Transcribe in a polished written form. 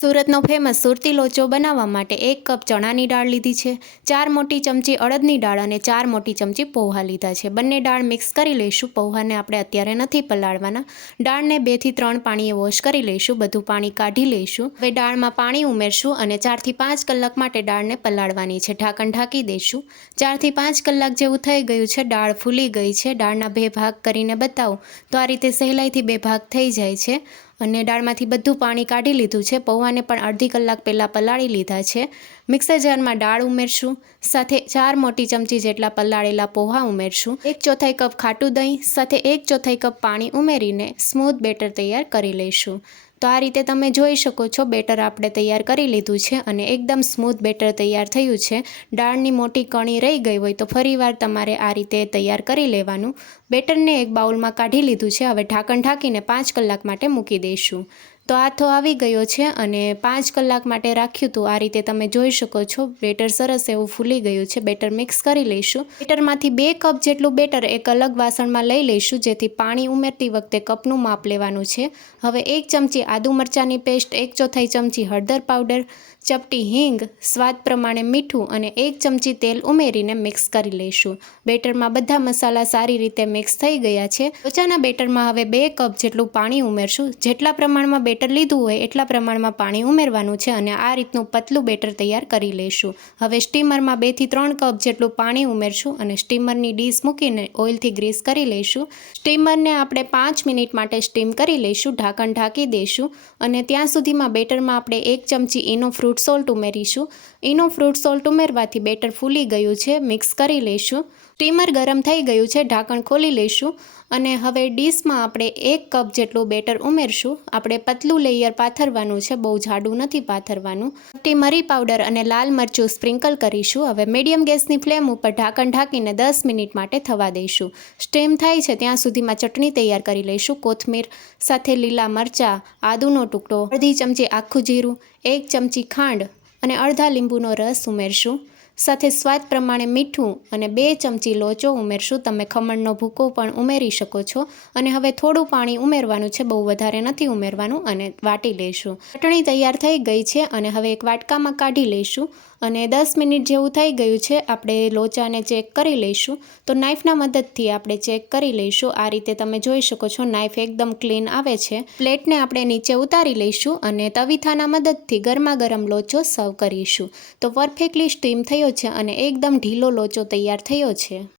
સુરતનો ફેમસ સુરતી લોચો બનાવવા માટે 1 કપ ચણાની દાળ લીધી છે, 4 મોટી ચમચી અડદની દાળ અને 4 મોટી ચમચી પૌવા લીધા છે। બંને દાળ મિક્સ કરી લઈશું। પૌવાને આપણે અત્યારે નથી પલાળવાના। દાળને 2 થી 3 પાણીએ વોશ કરી લઈશું। બધું પાણી કાઢી લઈશું। હવે દાળમાં પાણી ઉમેરશું અને 4 થી 5 કલાક માટે દાળને પલાળવાની છે। ઢાંકણ ઢાંકી દઈશું। 4 થી 5 કલાક જેવું થઈ ગયું છે। દાળ ફૂલી ગઈ છે। દાળના 2 ભાગ કરીને બતાવું તો આ રીતે સહેલાઈથી 2 ભાગ થઈ જાય છે અને દાળમાંથી બધું પાણી કાઢી લીધું છે। પૌવાને પણ અડધી કલાક પહેલાં પલાળી લીધા છે। મિક્સર જારમાં દાળ ઉમેરશું, સાથે 4 મોટી ચમચી જેટલા પલાળેલા પૌવા ઉમેરશું। 1/4 કપ ખાટું દહીં સાથે 1/4 કપ પાણી ઉમેરીને સ્મૂથ બેટર તૈયાર કરી લઈશું। તો આ રીતે તમે જોઈ શકો છો બેટર આપણે તૈયાર કરી લીધું છે અને એકદમ સ્મૂથ બેટર તૈયાર થયું છે। દાળની મોટી કણી રહી ગઈ હોય તો ફરીવાર તમારે આ રીતે તૈયાર કરી લેવાનું। બેટરને એક બાઉલમાં કાઢી લીધું છે। હવે ઢાંકણ ઢાંકીને 5 કલાક માટે મૂકી દઈશું। તો આથો આવી ગયો છે અને 5 કલાક માટે રાખ્યું તો આ રીતે તમે જોઈ શકો છો બેટર સરસ એવું ફૂલી ગયું છે। બેટર મિક્સ કરી લઈશું। બેટરમાંથી 2 કપ જેટલું બેટર એક અલગ વાસણમાં લઈ લઈશું, જેથી પાણી ઉમેરતી વખતે કપનું માપ લેવાનું છે। હવે 1 ચમચી આદુ મરચાંની પેસ્ટ, 1/4 ચમચી હળદર પાવડર, ચપટી હિંગ, સ્વાદ પ્રમાણે મીઠું અને 1 ચમચી તેલ ઉમેરીને મિક્સ કરી લઈશું। બેટરમાં બધા મસાલા સારી રીતે મિક્સ થઈ ગયા છે। લોચાના બેટરમાં હવે 2 કપ જેટલું પાણી ઉમેરશું। જેટલા પ્રમાણમાં બેટર લીધું હોય એટલા પ્રમાણમાં પાણી ઉમેરવાનું છે અને આ રીતનું પતલું બેટર તૈયાર કરી લઈશું। હવે સ્ટીમરમાં 2 થી 3 કપ જેટલું પાણી ઉમેરશું અને સ્ટીમરની ડીશ મૂકીને ઓઇલથી ગ્રીસ કરી લઈશું। સ્ટીમરને આપણે 5 મિનિટ માટે સ્ટીમ કરી લઈશું। ઢાંકણ ઢાંકી દઈશું અને ત્યાં સુધીમાં બેટરમાં આપણે 1 ચમચી ઈનો ફ્રૂટ સોલ્ટ ઉમેરીશું। ઈનો ફ્રૂટ સોલ્ટ ઉમેરવાથી બેટર ફૂલી ગયું છે। મિક્સ કરી લઈશું। સ્ટીમર ગરમ થઈ ગયું છે। ઢાંકણ ખોલી લઈશું અને હવે ડીશમાં આપણે 1 કપ જેટલું બેટર ઉમેરશું। આપણે પતલું લેયર પાથરવાનું છે, બહુ જાડું નથી પાથરવાનું। ચપટી મરી પાવડર અને લાલ મરચું સ્પ્રિંકલ કરીશું। હવે મીડિયમ ગેસની ફ્લેમ ઉપર ઢાંકણ ઢાંકીને 10 મિનિટ માટે થવા દઈશું। સ્ટીમ થાય છે ત્યાં સુધીમાં ચટણી તૈયાર કરી લઈશું। કોથમીર સાથે લીલા મરચાં, આદુનો ટુકડો, અડધી ચમચી આખું જીરું, 1 ચમચી ખાંડ અને અડધા લીંબુનો રસ ઉમેરશું। સાથે સ્વાદ પ્રમાણે મીઠું અને 2 ચમચી લોચો ઉમેરશું। તમે ખમણનો ભૂકો પણ ઉમેરી શકો છો અને હવે થોડું પાણી ઉમેરવાનું છે, બહુ વધારે નથી ઉમેરવાનું અને વાટી લઈશું। ચટણી તૈયાર થઈ ગઈ છે અને હવે એક વાટકામાં કાઢી લઈશું અને 10 મિનિટ જેવું થઈ ગયું છે। આપણે લોચાને ચેક કરી લઈશું તો નાઈફના મદદથી આપણે ચેક કરી લઈશું। આ રીતે તમે જોઈ શકો છો નાઈફ એકદમ ક્લીન આવે છે। પ્લેટને આપણે નીચે ઉતારી લઈશું અને તવીથાના મદદથી ગરમા ગરમ લોચો સર્વ કરીશું। તો પરફેક્ટલી સ્ટીમ થયો છે અને એકદમ ઢીલો લોચો તૈયાર થયો છે।